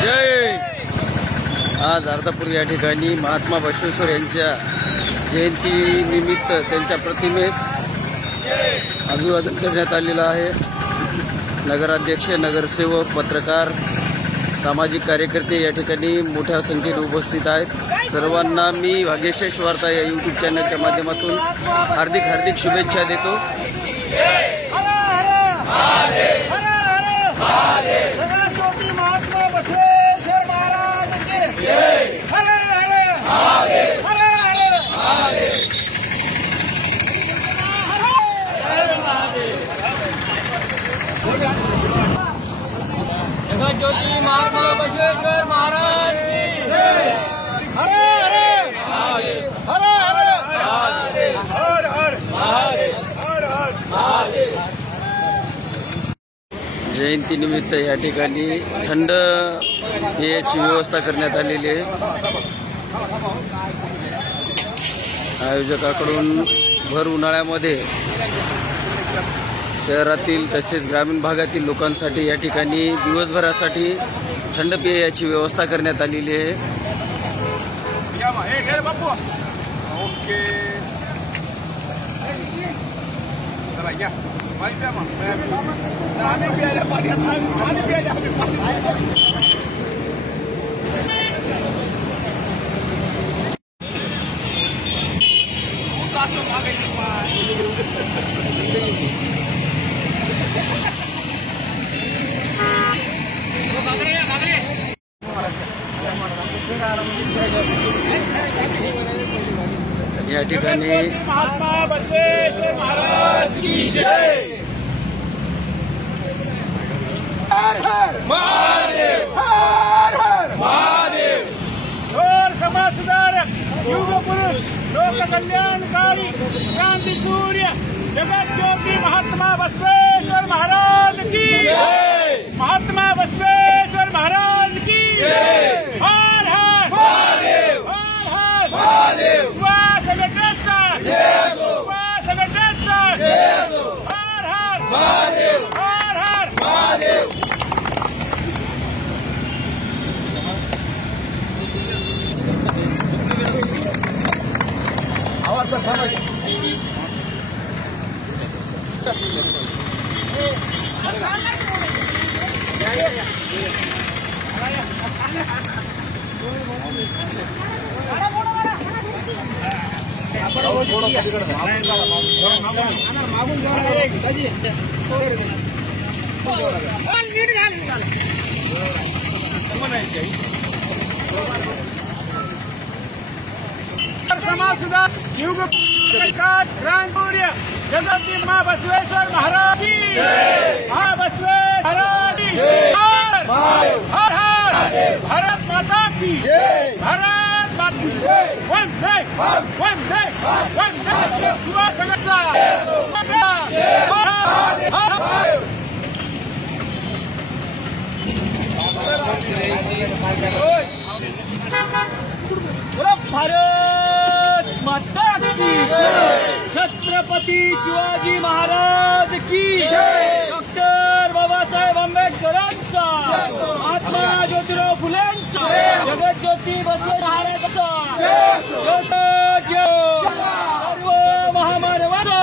जय. आज अर्धापूर या ठिकाणी महात्मा बसवेश्वर यांच्या जयंतीनिमित्त त्यांच्या प्रतिमेस अभिवादन करण्यात आलेलं आहे. नगराध्यक्ष, नगरसेवक, पत्रकार, सामाजिक कार्यकर्ते या ठिकाणी मोठ्या संख्येने उपस्थित आहेत. सर्वांना मी भाग्यशेष वार्ता या यूट्यूब चॅनलच्या माध्यमातून हार्दिक शुभेच्छा देतो. ज्योति महात्मा बसवेश्वर महाराज की जय. हरे हरे हरे हरे हर हर महादेव हर हर महादेव. जयंतीनिमित्त या ठिकाणी थंड पेयाची व्यवस्था करण्यात आलेली आहे. आयोजकाकडून भर उन्हाळ्यामध्ये शहरातील तसेच ग्रामीण भागातील लोकांसाठी या ठिकाणी दिवसभरासाठी थंड पेयाची व्यवस्था करण्यात आलेली आहे. या ठिकाणी महात्मा बसवेश्वर महाराज की जय. हर हर महादेव हर हर महादेव. थोर समाज सुधारक, युग पुरुष, लोक कल्याणकारी, क्रांती सूर्य, जगत ज्योति महात्मा बसवेश्वर महाराज की जय. महात्मा बसवेश्वर महाराज की जय. हर हर महादेव हर हर महादेव. हर हर महादेव हर हर महादेव. आवाज समाज सुधार, युग क्रांति, जगत माँ बसवेश्वर महाराज की जय. माँ बसवेश्वर महाराज की जय. हर हर भारत माता की जय. भारत माता की जय. वंदे वंदे वंदे. सुभाष संगठन भारत माता की जय. छत्रपती शिवाजी महाराज की जय. डॉक्टर बाबासाहेब आंबेडकरांचा, महात्मा ज्योतिराव फुलेंचा, जगत ज्योती बसवेश्वर महाराजांचा, सर्व महामानवांचा.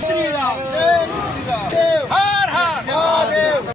श्रीराम हर हर महादेव.